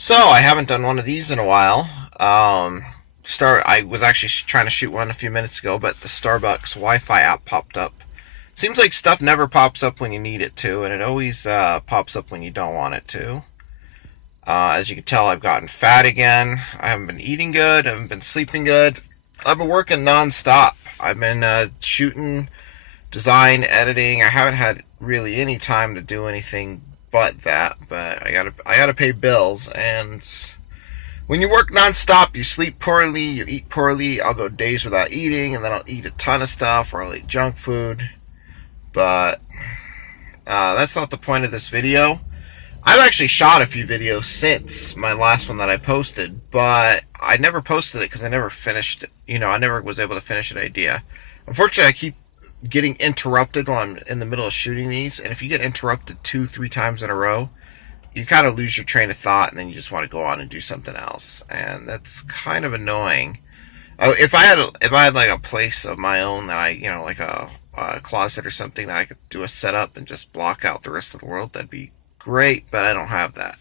So I haven't done one of these in a while. I was actually trying to shoot one a few minutes ago, but the Starbucks Wi-Fi app popped up. Seems like stuff never pops up when you need it to, and it always pops up when you don't want it to. As you can tell, I've gotten fat again. I haven't been eating good. I haven't been sleeping good. I've been working nonstop. I've been shooting, design, editing. I haven't had really any time to do anything but that. But I gotta pay bills, and when you work nonstop, you sleep poorly, you eat poorly. I'll go days without eating, and then I'll eat a ton of stuff, or I'll eat junk food. But that's not the point of this video. I've actually shot a few videos since my last one that I posted, but I never posted it because I never finished it. I never was able to finish an idea. Unfortunately, I keep getting interrupted while I'm in the middle of shooting these, and if you get interrupted 2, 3 times in a row, you kind of lose your train of thought, and then you just want to go on and do something else, and that's kind of annoying. If I had like a place of my own that like a closet or something that I could do a setup and just block out the rest of the world, that'd be great. But I don't have that,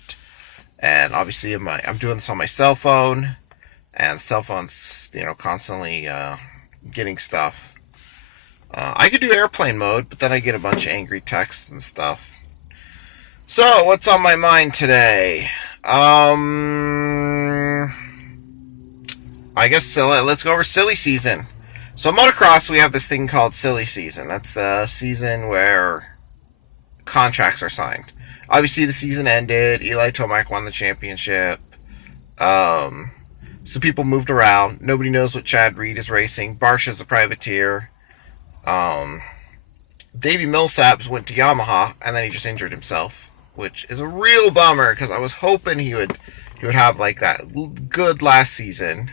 and obviously I'm doing this on my cell phone, and cell phone's constantly getting stuff. I could do airplane mode, but then I get a bunch of angry texts and stuff. So, what's on my mind today? I guess let's go over silly season. So, motocross, we have this thing called silly season. That's a season where contracts are signed. Obviously, the season ended. Eli Tomac won the championship. So people moved around. Nobody knows what Chad Reed is racing. Barsha's a privateer. Davey Millsaps went to Yamaha, and then he just injured himself, which is a real bummer because I was hoping he would have like that good last season.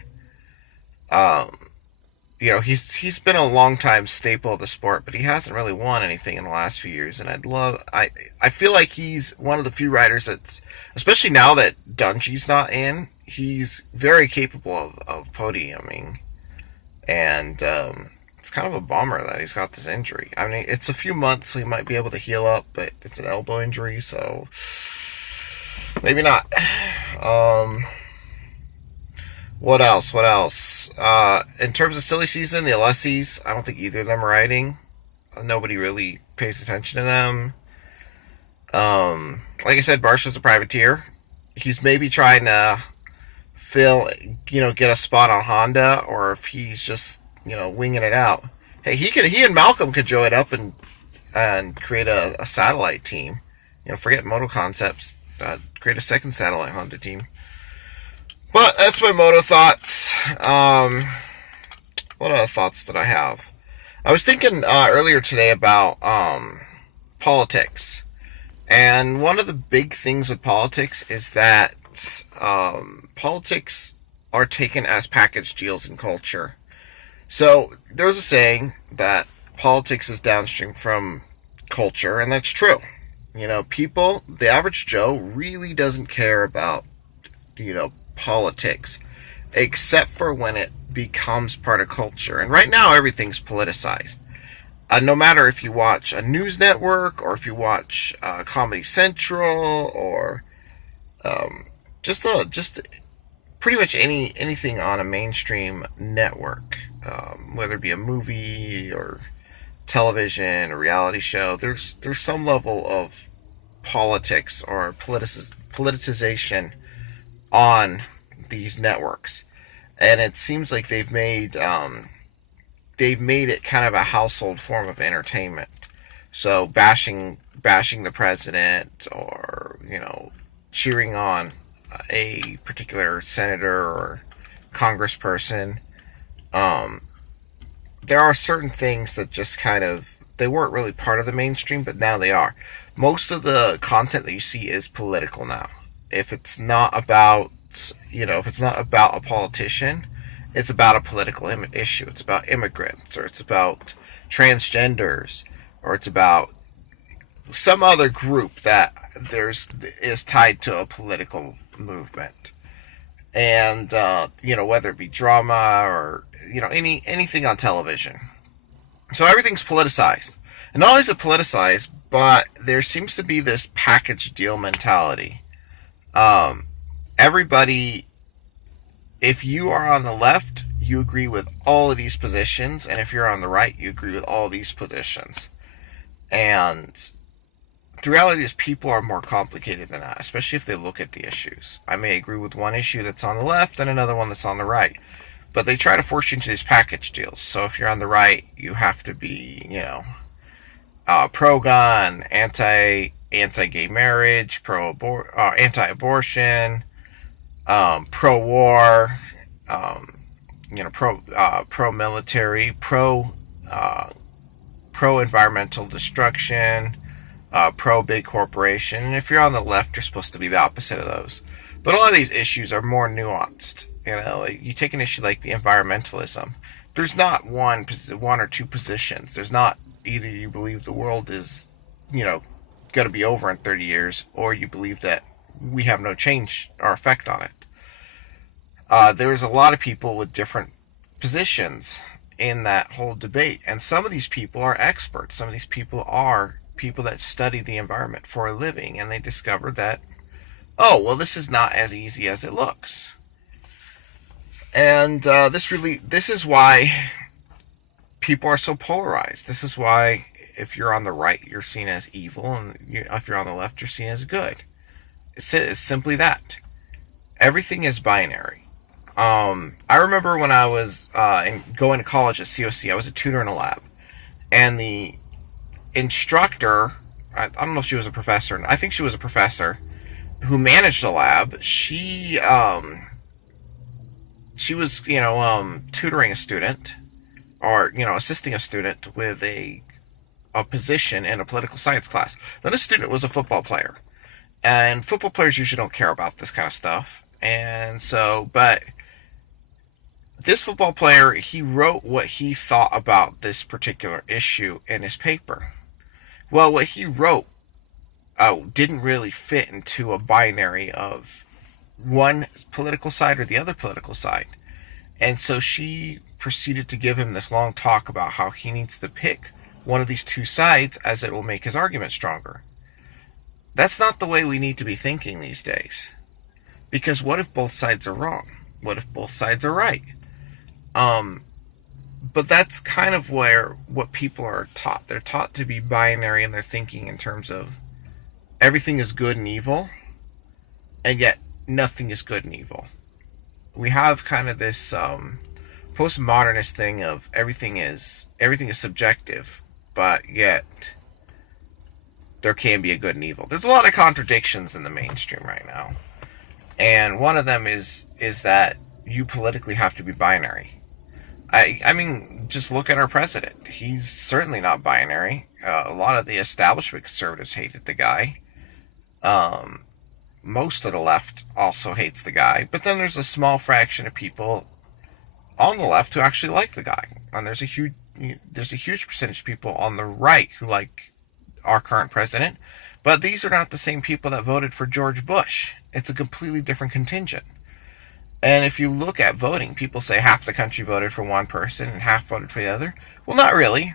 He's been a long time staple of the sport, but he hasn't really won anything in the last few years. And I feel like he's one of the few riders that's, especially now that Dungey's not in, he's very capable of podiuming, and it's kind of a bummer that he's got this injury. I mean, it's a few months, so he might be able to heal up, but it's an elbow injury, so maybe not. What else? In terms of silly season, the Alessis, I don't think either of them are riding. Nobody really pays attention to them. Like I said, Barsha's a privateer. He's maybe trying to get a spot on Honda, or if he's just winging it out. Hey, he and Malcolm could join up and create a satellite team. Forget Moto Concepts. Create a second satellite Honda team. But that's my moto thoughts. What other thoughts did I have? I was thinking earlier today about politics. And one of the big things with politics is that politics are taken as package deals in culture. So there's a saying that politics is downstream from culture, and that's true. People, the average Joe, really doesn't care about, politics, except for when it becomes part of culture. And right now, everything's politicized. No matter if you watch a news network, or if you watch Comedy Central, or just pretty much anything on a mainstream network, whether it be a movie or television, a reality show, there's some level of politics or politicization on these networks, and it seems like they've made it kind of a household form of entertainment. So bashing the president, or cheering on a particular senator or congressperson. There are certain things that just they weren't really part of the mainstream, but now they are. Most of the content that you see is political now. If it's not about a politician, it's about a political issue. It's about immigrants, or it's about transgenders, or it's about some other group that is tied to a political movement. And whether it be drama, or anything on television. So everything's politicized. And not only is it politicized, but there seems to be this package deal mentality. And everybody, if you are on the left, you agree with all of these positions, and if you're on the right, you agree with all these positions. And the reality is people are more complicated than that, especially if they look at the issues. I may agree with one issue that's on the left and another one that's on the right, but they try to force you into these package deals. So if you're on the right, you have to be, pro-gun, anti-gay marriage, anti-abortion, pro-war, pro-military, pro-environmental destruction, pro-big corporation. And if you're on the left, you're supposed to be the opposite of those. But a lot of these issues are more nuanced. You take an issue like the environmentalism. There's not one or two positions. There's not either you believe the world is, going to be over in 30 years, or you believe that we have no change or effect on it. There's a lot of people with different positions in that whole debate. And some of these people are experts. Some of these people are people that study the environment for a living, and they discovered that, this is not as easy as it looks. And this is why people are so polarized. This is why if you're on the right, you're seen as evil, and if you're on the left, you're seen as good. It's simply that. Everything is binary. I remember when I was going to college at COC, I was a tutor in a lab, and the instructor, I don't know if she was a professor, I think she was a professor, who managed the lab, she was, tutoring a student, or, assisting a student with a position in a political science class. Then the student was a football player. And football players usually don't care about this kind of stuff. And so, but this football player, he wrote what he thought about this particular issue in his paper. Well, what he wrote didn't really fit into a binary of one political side or the other political side. And so she proceeded to give him this long talk about how he needs to pick one of these two sides, as it will make his argument stronger. That's not the way we need to be thinking these days. Because what if both sides are wrong? What if both sides are right? But that's kind of what people are taught. They're taught to be binary in their thinking in terms of everything is good and evil, and yet nothing is good and evil. We have kind of this postmodernist thing of everything is subjective, but yet there can be a good and evil. There's a lot of contradictions in the mainstream right now, and one of them is that you politically have to be binary. I mean, just look at our president. He's certainly not binary. A lot of the establishment conservatives hated the guy. Most of the left also hates the guy. But then there's a small fraction of people on the left who actually like the guy. And there's a huge percentage of people on the right who like our current president. But these are not the same people that voted for George Bush. It's a completely different contingent. And if you look at voting, people say half the country voted for one person and half voted for the other. Well, not really.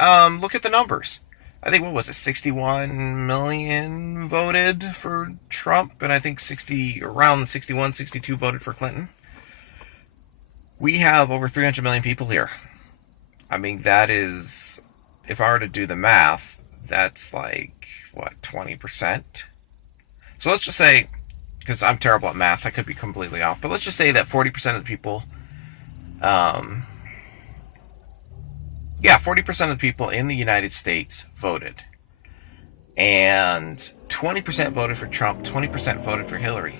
Look at the numbers. I think, 61 million voted for Trump, and I think around 61, 62 voted for Clinton. We have over 300 million people here. I mean, that is, if I were to do the math, that's 20%? So let's just say, because I'm terrible at math, I could be completely off, but let's just say that 40% of the people, 40% of the people in the United States voted. And 20% voted for Trump, 20% voted for Hillary.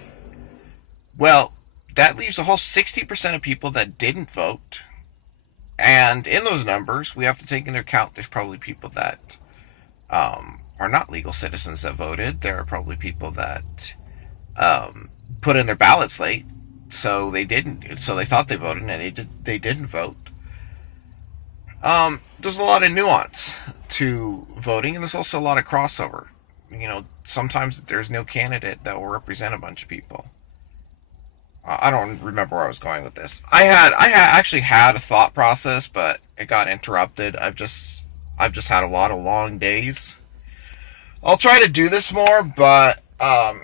Well, that leaves a whole 60% of people that didn't vote. And in those numbers, we have to take into account there's probably people that are not legal citizens that voted. There are probably people that put in their ballots late, so they thought they voted and they didn't vote. There's a lot of nuance to voting, and there's also a lot of crossover. Sometimes there's no candidate that will represent a bunch of people. I don't remember where I was going with this. I actually had a thought process, but it got interrupted. I've just had a lot of long days. I'll try to do this more, but I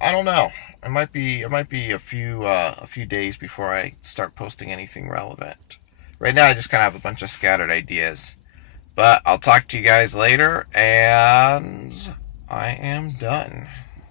don't know. It might be a few days before I start posting anything relevant. Right now, I just kind of have a bunch of scattered ideas. But I'll talk to you guys later, and I am done.